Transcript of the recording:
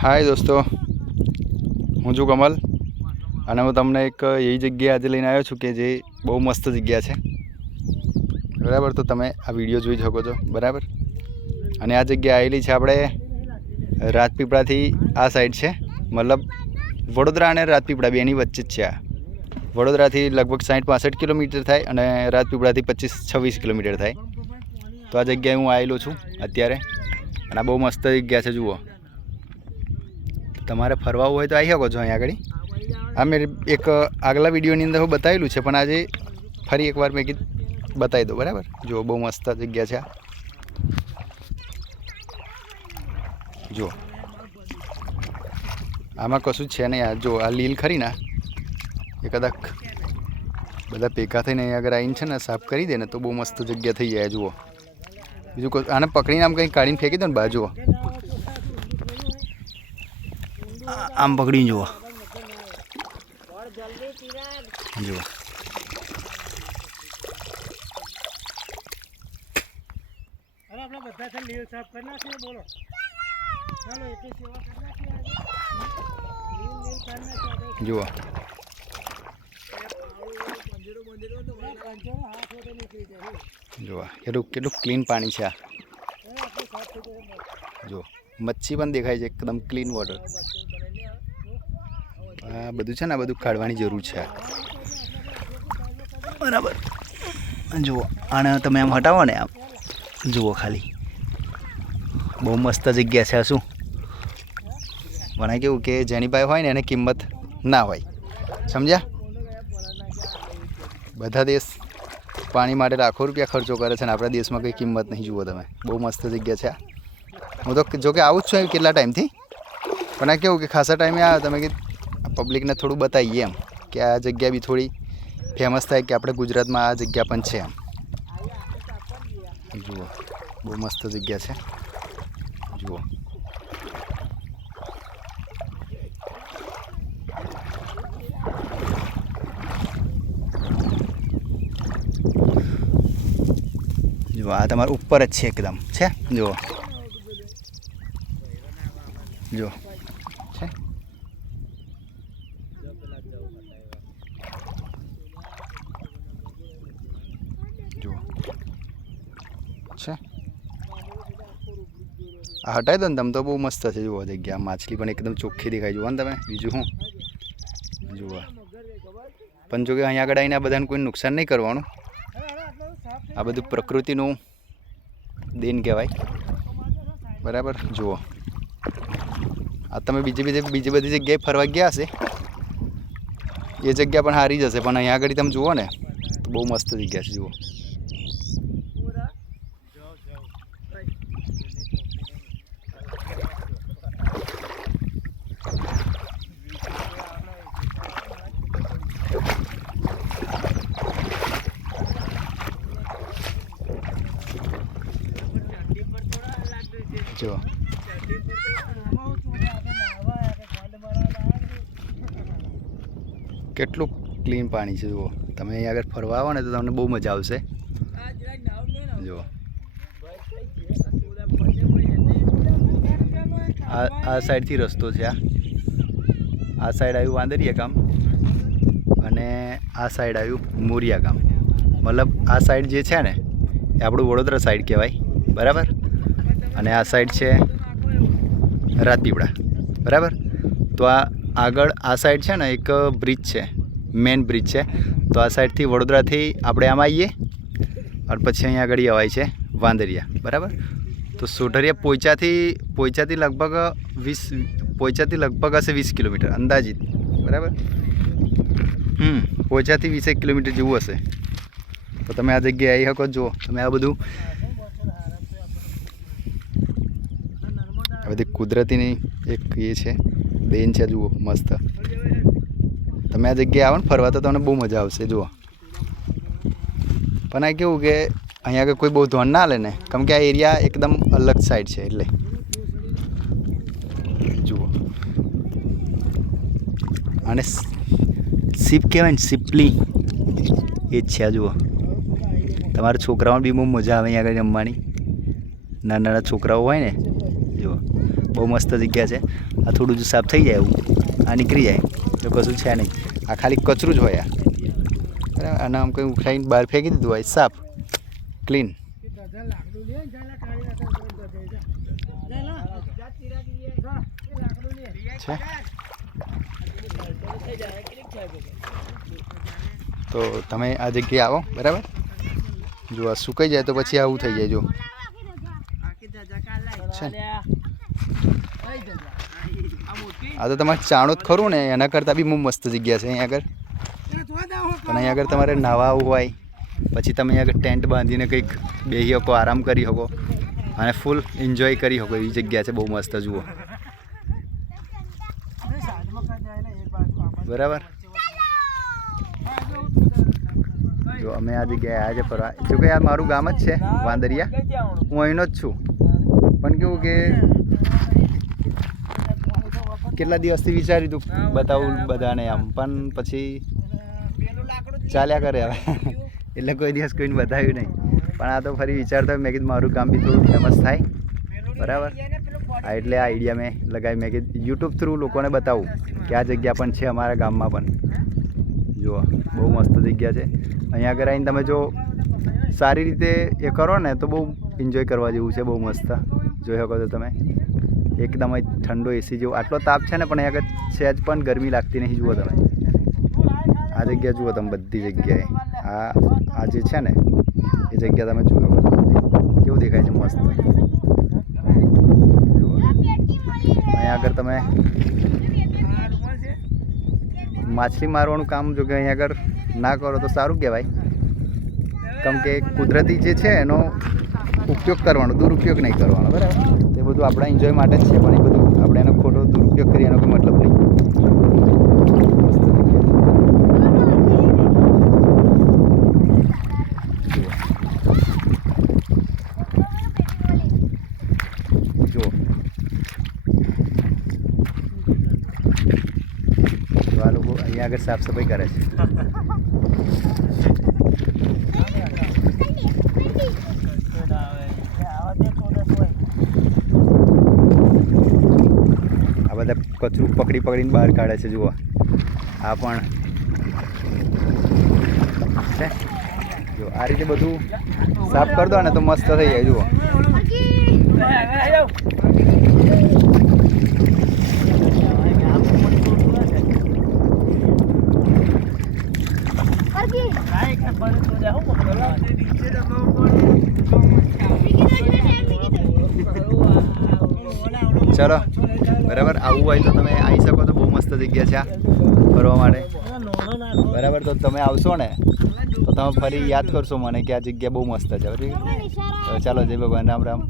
हाय दोस्तों, हूँ छूँ कमल અને હું તમને એક એવી જગ્યાએ આજે લઈને આવ્યો છું કે જે બહુ મસ્ત જગ્યા છે બરાબર। તો તમે આ વિડીયો જોઈ શકો છો બરાબર। અને આ જગ્યા આવેલી છે આપણે રાજપીપળાથી આ સાઈડ છે, મતલબ વડોદરા અને રાજપીપળા બેની વચ્ચે જ છે। આ વડોદરાથી લગભગ 60-65 કિલોમીટર થાય અને રાજપીપળાથી 25-26 કિલોમીટર થાય। તો આ જગ્યાએ હું આવેલો છું અત્યારે અને આ બહુ મસ્ત જગ્યા છે। જુઓ, તમારે ફરવા હોય તો આવી શકો છો અહીંયા આગળ। આ મેં એક આગલા વિડીયોની અંદર હું બતાવેલું છે, પણ આજે ફરી એકવાર મેં કીધું બતાવી દો બરાબર। જુઓ, બહુ મસ્ત જગ્યા છે। જુઓ, આમાં કશું જ છે નહીં। આ જો આ લીલ ખરી ને, એ કદાચ બધા ભેગા થઈને અહીં આગળ આવીને છે ને સાફ કરી દે ને તો બહુ મસ્ત જગ્યા થઈ જાય। જુઓ, બીજું કોઈ આને પકડીને આમ કંઈ કાઢીને ફેંકી દો ને બાજુ, આમ પકડીને જુઓ, જુઓ જુઓ, જુઓ કેટલું ક્લીન પાણી છે। આ જુઓ, મચ્છી પણ દેખાય છે, એકદમ ક્લીન વોટર। આ બધું છે ને, આ બધું કાઢવાની જરૂર છે બરાબર। જુઓ, આને તમે આમ હટાવો ને, આમ જુઓ, ખાલી બહુ મસ્ત જગ્યા છે। શું મને કેવું કે જેની પાસે હોય ને એને કિંમત ના હોય, સમજ્યા? બધા દેશ પાણી માટે લાખો રૂપિયા ખર્ચો કરે છે ને આપણા દેશમાં કંઈ કિંમત નહીં। જુઓ તમે, બહુ મસ્ત જગ્યા છે। હું તો જોકે આવું જ છું કેટલા ટાઈમથી, પણ આ કેવું કે ખાસા ટાઈમે આવે તમે કે પબ્લિકને થોડું બતાવીએ એમ કે આ જગ્યા બી થોડી ફેમસ થાય કે આપણે ગુજરાતમાં આ જગ્યા પણ છે એમ। જુઓ, બહુ મસ્ત જગ્યા છે। જુઓ, જુઓ, આ તમારા ઉપર જ છે એકદમ છે। જુઓ, જુઓ છે, જુઓ છે। આ હટાવી દો ને તમે તો બહુ મસ્ત છે। જુઓ જગ્યા, માછલી પણ એકદમ ચોખ્ખી દેખાય। જુઓ ને તમે, બીજું શું જુઓ। પણ જો કે અહીંયા આગળ આવીને આ બધાને કોઈ નુકસાન નહીં કરવાનું, આ બધું પ્રકૃતિનું દેન કહેવાય બરાબર। જુઓ, આ તમે બીજી બધી જગ્યાએ ફરવા ગયા હશે, એ જગ્યા પણ સારી જશે, પણ અહીંયા આગળ તમે જુઓ ને તો બહુ મસ્ત જગ્યા છે। જુઓ, જો કેટલું ક્લીન પાણી છે। જુઓ, તમે અહીં આગળ ફરવા આવો ને તો તમને બહુ મજા આવશે। જુઓ, આ સાઈડથી રસ્તો છે। આ સાઈડ આવ્યું વાંદરિયા ગામ અને આ સાઈડ આવ્યું મોરિયા ગામ। મતલબ આ સાઈડ જે છે ને એ આપણું વડોદરા સાઈડ કહેવાય બરાબર, અને આ સાઈડ છે રાજપીપળા બરાબર। તો આ આગળ આ સાઈડ છે ને એક બ્રિજ છે, મેન બ્રિજ છે। તો આ સાઈડથી વડોદરાથી આપણે આમ આવીએ અને પછી અહીંયા આગળ અવાય છે વાંદરિયા બરાબર। તો સોઢરિયા પોઈચાથી લગભગ હશે 20 કિલોમીટર અંદાજિત બરાબર। પોઈચાથી 20 કિલોમીટર જેવું હશે। તો તમે આ જગ્યાએ આવી શકો। જુઓ તમે, આ બધું આ બધી કુદરતીની એક એ છે, દેન છે। જુઓ મસ્ત, તમે આ જગ્યાએ આવો ને ફરવા તો તમને બહુ મજા આવશે। જુઓ, પણ આ કેવું કે અહીંયા આગળ કોઈ બહુ ધ્યાન ના લે ને, કેમ કે આ એરિયા એકદમ અલગ સાઈડ છે એટલે। જુઓ, અને સીપ કહેવાય ને, સીપલી એ જ છે। આ જુઓ, તમારા છોકરાઓને બી બહુ મજા આવે અહીંયા આગળ રમવાની। નાના નાના છોકરાઓ હોય ને, જુઓ બહુ મસ્ત જગ્યા છે. આ થોડું જ સાફ થઈ જાય એવું આ નીકળી જાય તો કશું છે નહીં. આ ખાલી કચરું જ હોય આ બરાબર. આને આમ કંઈ ઉઠાઈને બહાર ફેંકી દીધું હોય સાફ ક્લીન છે. તો તમે આ જગ્યાએ આવો બરાબર. જો આ સુકાઈ જાય તો પછી આવું થઈ જાય. જો આ તો તમારે ચાણું જ ખરું ને એના કરતાં બી બહુ મસ્ત જગ્યા છે અહીંયા આગળ. પણ અહીંયા આગળ તમારે નાહવા આવવું હોય પછી તમે અહીંયા આગળ ટેન્ટ બાંધીને કંઈક બેસી શકો આરામ કરી શકો અને ફૂલ એન્જોય કરી શકો એવી જગ્યા છે બહુ મસ્ત. જુઓ બરાબર. જો અમે આ જગ્યાએ આવ્યા છે ફરવા. જો કે આ મારું ગામ જ છે વાંદરિયા. હું અહીંનો જ છું. પણ કેવું કે કેટલા દિવસથી વિચાર્યું હતું બતાવું બધાને આમ પણ પછી ચાલ્યા કરે હવે એટલે કોઈ દિવસ કોઈને બતાવ્યું નહીં. પણ આ તો ફરી વિચારતો મેં કીધું મારું કામ બી થોડું ફેમસ થાય બરાબર. આ એટલે આ આઈડિયા મેં લગાવી. મેં કીધું યુટ્યુબ થ્રુ લોકોને બતાવું કે આ જગ્યા પણ છે અમારા ગામમાં પણ. જુઓ બહુ મસ્ત જગ્યા છે. અહીંયા આગળ આવીને તમે જો સારી રીતે એ કરો ને તો બહુ એન્જોય કરવા જેવું છે. બહુ મસ્ત જોઈ શકો છો તમે. એકદમ ઠંડો એસી જેવો આટલો તાપ છે ને પણ અહીંયા આગળ સહેજ પણ ગરમી લાગતી નહીં. જુઓ તમે આ જગ્યા જુઓ તમે બધી જગ્યાએ આ જે છે ને એ જગ્યા તમે જુઓ કેવું દેખાય છે મસ્ત. અહીંયા આગળ તમે માછલી મારવાનું કામ જો કે અહીંયા આગળ ના કરો તો સારું કહેવાય. કેમ કે કુદરતી જે છે એનો ઉપયોગ કરવાનો, દુરુપયોગ નહીં કરવાનો બરાબર. તે બધું આપણા એન્જોય માટે જ છે પણ એ બધું આપણે એનો ખોટો દુરુપયોગ કરીએ એનો કોઈ મતલબ નહીં. જુઓ તો આ લોકો અહીંયા આગળ સાફ સફાઈ કરે છે. આ બધા કચરું પકડીને બહાર કાઢે છે. જુઓ આ પણ છે. જો આ રીતે બધું સાફ કરી દો ને તો મસ્ત થઈ જાય. જુઓ ચલો બરાબર. આવું હોય તો તમે આવી શકો તો બહુ મસ્ત જગ્યા છે આ ફરવા માટે બરાબર. તો તમે આવશો ને તો તમે ફરી યાદ કરશો મને કે આ જગ્યા બહુ મસ્ત છે. બરાબર. ચાલો જય ભગવાન. રામ રામ.